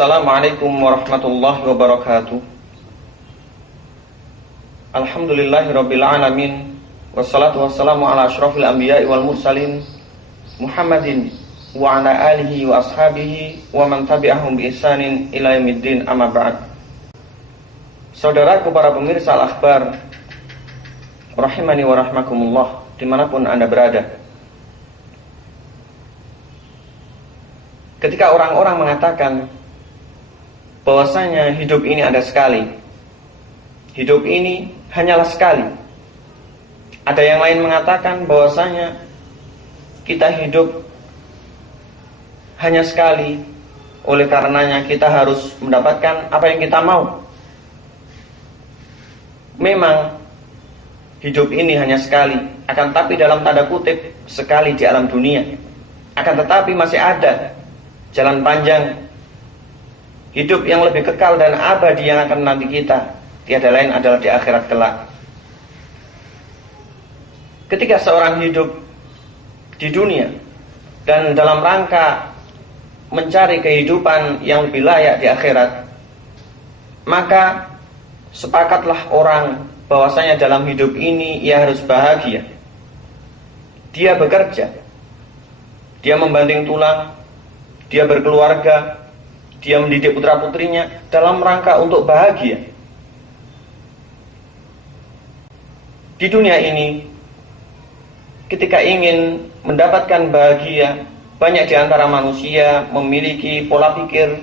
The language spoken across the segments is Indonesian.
Assalamualaikum warahmatullahi wabarakatuh. Alhamdulillahirabbil alamin. Wassalatu wassalamu ala asyrafil anbiya'i wal mursalin Muhammadin wa ala alihi wa ashabihi wa man tabi'ahum bi ihsanin ila yaumiddin, amma ba'd. Saudaraku para pemirsa Al-Akhbar rahimani wa rahmakumullah, dimanapun Anda berada. Ketika orang-orang mengatakan bahwasanya hidup ini ada sekali, hidup ini hanyalah sekali. Ada yang lain mengatakan bahwasanya kita hidup hanya sekali, oleh karenanya kita harus mendapatkan apa yang kita mau. Memang hidup ini hanya sekali, akan tetapi dalam tanda kutip sekali di alam dunia. Akan tetapi masih ada jalan panjang, hidup yang lebih kekal dan abadi yang akan menanti kita, tiada lain adalah di akhirat kelak. Ketika seorang hidup di dunia dan dalam rangka mencari kehidupan yang lebih layak di akhirat, maka sepakatlah orang bahwasanya dalam hidup ini ia harus bahagia. Dia bekerja, dia membanting tulang, dia berkeluarga, dia mendidik putra-putrinya dalam rangka untuk bahagia. Di dunia ini, ketika ingin mendapatkan bahagia, banyak di antara manusia memiliki pola pikir,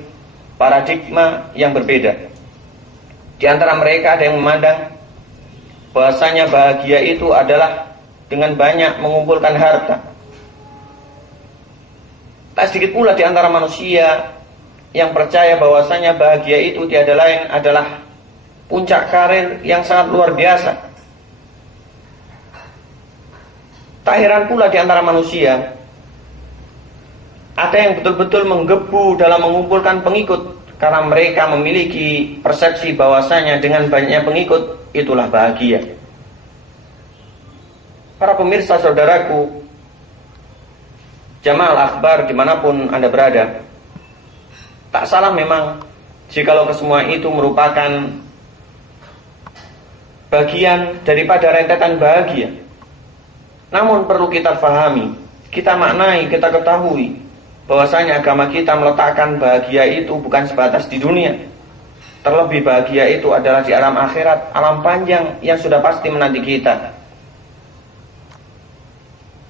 paradigma yang berbeda. Di antara mereka ada yang memandang bahwasanya bahagia itu adalah dengan banyak mengumpulkan harta. Tak sedikit pula di antara manusia yang percaya bahwasanya bahagia itu tiada lain adalah puncak karir yang sangat luar biasa. Tak heran pula di antara manusia ada yang betul-betul menggebu dalam mengumpulkan pengikut, karena mereka memiliki persepsi bahwasanya dengan banyaknya pengikut itulah bahagia. Para pemirsa saudaraku, jamaah Al-Akhbar dimanapun Anda berada, tak salah memang jikalau kesemua itu merupakan bagian daripada rentetan bahagia. Namun perlu kita fahami, kita maknai, kita ketahui bahwasanya agama kita meletakkan bahagia itu bukan sebatas di dunia. Terlebih bahagia itu adalah di alam akhirat, alam panjang yang sudah pasti menanti kita.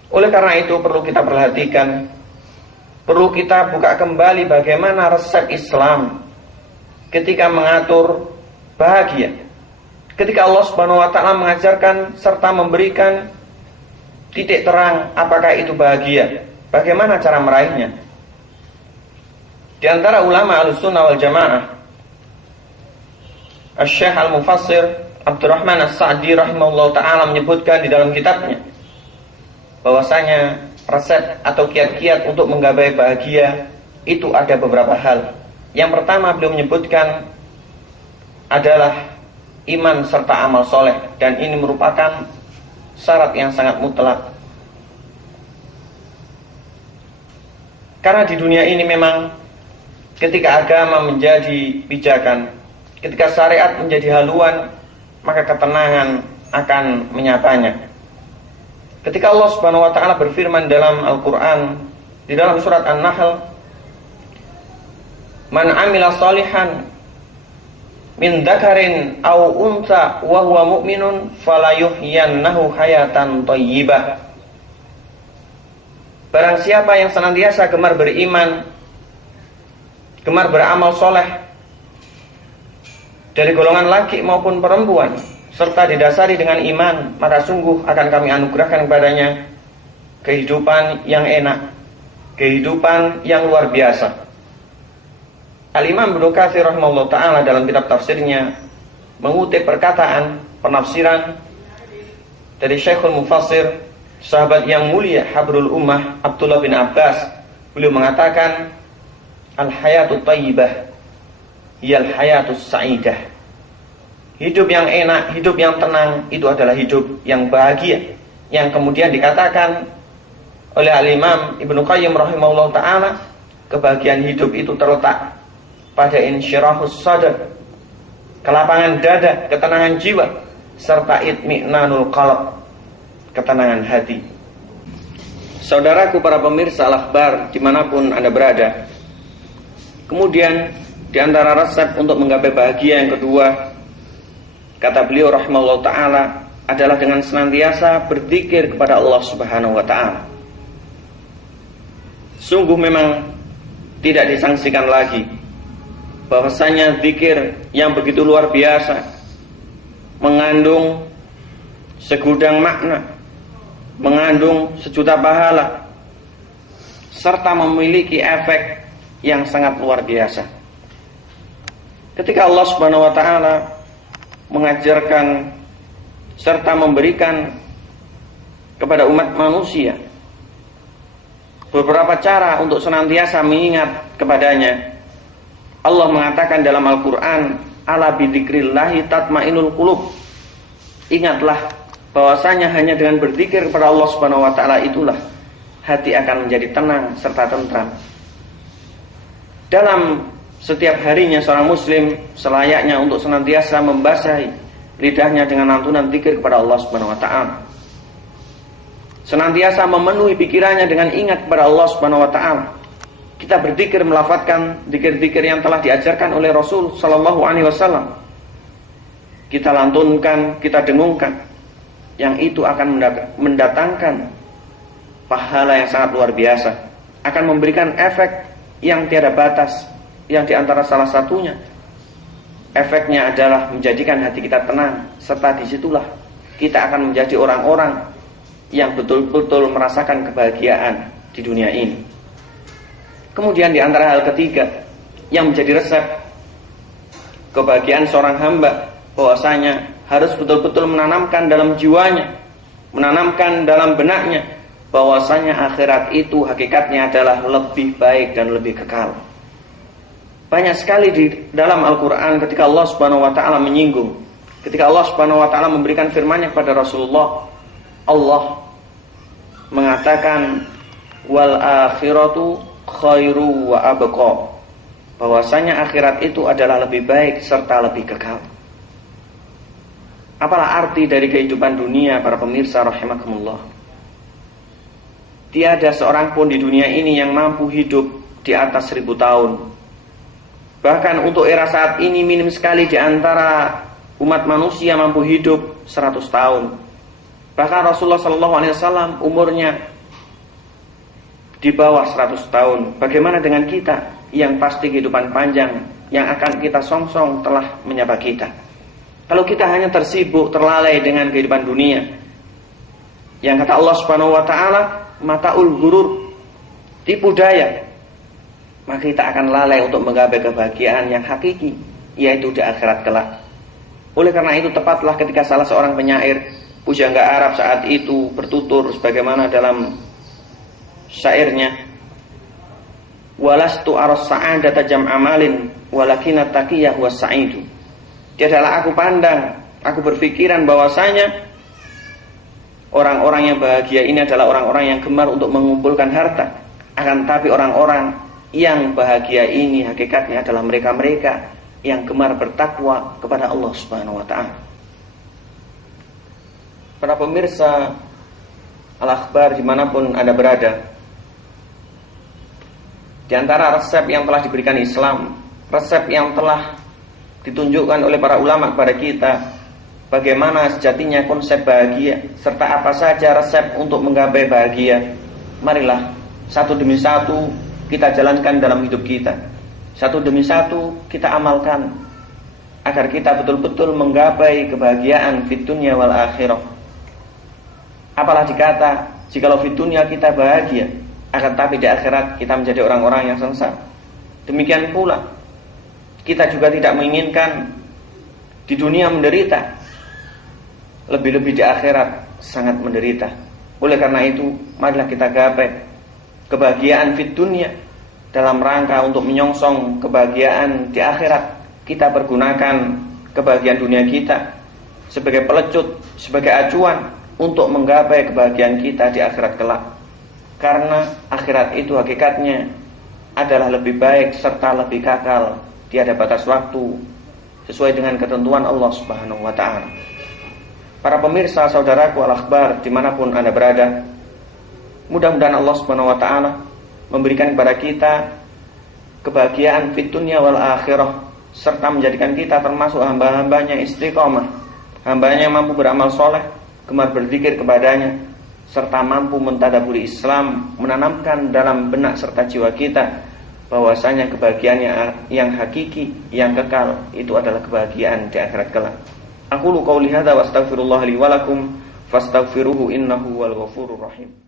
Oleh karena itu perlu kita perhatikan, perlu kita buka kembali bagaimana resep Islam ketika mengatur bahagia. Ketika Allah Subhanahu wa taala mengajarkan serta memberikan titik terang apakah itu bahagia, bagaimana cara meraihnya. Di antara ulama Ahlussunnah wal Jamaah, Asy-Syaikh Al-Mufassir Abdurrahman As-Sa'di rahimahullah taala menyebutkan di dalam kitabnya bahwasanya resep atau kiat-kiat untuk menggapai bahagia itu ada beberapa hal. Yang pertama beliau menyebutkan adalah iman serta amal soleh, dan ini merupakan syarat yang sangat mutlak. Karena di dunia ini memang ketika agama menjadi pijakan, ketika syariat menjadi haluan, maka ketenangan akan menyapanya. Ketika Allah Subhanahu wa taala berfirman dalam Al-Qur'an di dalam surat An-Nahl, "Man 'amila shalihan min dzakarin aw untha wa huwa mu'minun falayuhyiyannahu hayatan thayyibah." Barang siapa yang senantiasa gemar beriman, gemar beramal soleh, dari golongan laki maupun perempuan, serta didasari dengan iman, maka sungguh akan kami anugerahkan kepadanya kehidupan yang enak, kehidupan yang luar biasa. Al-Imam Ibnu Katsir rahimahullah ta'ala dalam kitab tafsirnya mengutip perkataan penafsiran dari Syekhul Mufassir, sahabat yang mulia Habrul Ummah Abdullah bin Abbas. Beliau mengatakan, al-hayatu thayyibah hiyal hayatus sa'idah. Hidup yang enak, hidup yang tenang, itu adalah hidup yang bahagia. Yang kemudian dikatakan oleh Al-Imam Ibnu Qayyim rahimahullah ta'ala, kebahagiaan hidup itu terletak pada insyirahus sadr, kelapangan dada, ketenangan jiwa, serta itmi'nanul qalb, ketenangan hati. Saudaraku para pemirsa Al-Akhbar dimanapun Anda berada, kemudian di antara resep untuk menggapai bahagia yang kedua, kata beliau rahimahullah ta'ala, adalah dengan senantiasa berzikir kepada Allah subhanahu wa ta'ala. Sungguh memang tidak disangsikan lagi bahwasanya zikir yang begitu luar biasa mengandung segudang makna, mengandung sejuta pahala, serta memiliki efek yang sangat luar biasa. Ketika Allah subhanahu wa ta'ala mengajarkan serta memberikan kepada umat manusia beberapa cara untuk senantiasa mengingat kepadanya, Allah mengatakan dalam Al-Quran, ala bidzikrillahi tatmainul qulub. Ingatlah bahwasanya hanya dengan berzikir kepada Allah subhanahu wa ta'ala itulah hati akan menjadi tenang serta tentram. Dalam setiap harinya seorang muslim selayaknya untuk senantiasa membasahi lidahnya dengan lantunan zikir kepada Allah subhanahu wa ta'ala, senantiasa memenuhi pikirannya dengan ingat kepada Allah subhanahu wa ta'ala. Kita berzikir melafadzkan zikir-zikir yang telah diajarkan oleh Rasul sallallahu alaihi wasallam. Kita lantunkan, kita dengungkan, yang itu akan mendatangkan pahala yang sangat luar biasa, akan memberikan efek yang tiada batas, yang diantara salah satunya efeknya adalah menjadikan hati kita tenang, serta disitulah kita akan menjadi orang-orang yang betul-betul merasakan kebahagiaan di dunia ini. Kemudian di antara hal ketiga yang menjadi resep kebahagiaan seorang hamba, bahwasanya harus betul-betul menanamkan dalam jiwanya, menanamkan dalam benaknya, bahwasanya akhirat itu hakikatnya adalah lebih baik dan lebih kekal. Banyak sekali di dalam Al-Quran ketika Allah subhanahu wa ta'ala menyinggung, ketika Allah subhanahu wa ta'ala memberikan firman-Nya kepada Rasulullah, Allah mengatakan wal akhiratu khairu wa abqa, bahwasanya akhirat itu adalah lebih baik serta lebih kekal. Apalah arti dari kehidupan dunia para pemirsa rahimakumullah? Tiada seorang pun di dunia ini yang mampu hidup di atas 1000 tahun. Bahkan untuk era saat ini minim sekali di antara umat manusia mampu hidup 100 tahun. Bahkan Rasulullah SAW umurnya di bawah 100 tahun. Bagaimana dengan kita yang pasti kehidupan panjang yang akan kita songsong telah menyapa kita? Kalau kita hanya tersibuk, terlalai dengan kehidupan dunia, yang kata Allah Subhanahu wa ta'ala, mataul ghurur, tipu daya, maka kita akan lalai untuk menggapai kebahagiaan yang hakiki, yaitu di akhirat kelak. Oleh karena itu tepatlah ketika salah seorang penyair pujangga Arab saat itu bertutur sebagaimana dalam syairnya, walastu aras sa'adata jam amalin walakinat taqiyah was sa'idu. Tiadalah aku pandang, aku berpikiran bahwasanya orang-orang yang bahagia ini adalah orang-orang yang gemar untuk mengumpulkan harta. Akan tapi orang-orang yang bahagia ini hakikatnya adalah mereka-mereka yang gemar bertakwa kepada Allah Subhanahu wa ta'ala. Para pemirsa Al-Akhbar dimanapun Anda berada, di antara resep yang telah diberikan Islam, resep yang telah ditunjukkan oleh para ulama kepada kita, bagaimana sejatinya konsep bahagia, serta apa saja resep untuk menggapai bahagia, marilah satu demi satu kita jalankan dalam hidup kita. Satu demi satu kita amalkan, agar kita betul-betul menggapai kebahagiaan fid dunya wal akhirah. Apalah dikata, jikalau fid dunya kita bahagia, akan tapi di akhirat kita menjadi orang-orang yang sengsara. Demikian pula kita juga tidak menginginkan di dunia menderita, lebih-lebih di akhirat sangat menderita. Oleh karena itu, marilah kita gapai kebahagiaan fid dunya dalam rangka untuk menyongsong kebahagiaan di akhirat. Kita pergunakan kebahagiaan dunia kita sebagai pelecut, sebagai acuan untuk menggapai kebahagiaan kita di akhirat kelak. Karena akhirat itu hakikatnya adalah lebih baik serta lebih kekal tiada batas waktu, sesuai dengan ketentuan Allah Subhanahu wa ta'ala. Para pemirsa, saudaraku al-akhbar, dimanapun Anda berada, mudah-mudahan Allah Subhanahu wa ta'ala memberikan kepada kita kebahagiaan fid dunya wal akhirah, serta menjadikan kita termasuk hamba-hambanya istiqomah, hambanya yang mampu beramal soleh, gemar berzikir kepadanya, serta mampu mentadaburi Islam, menanamkan dalam benak serta jiwa kita bahwasanya kebahagiaan yang hakiki, yang kekal, itu adalah kebahagiaan di akhirat kelak. Aqulu qouli hadza wa astaghfirullah li wa lakum fastaghfiruhu innahu huwal ghafurur rahim.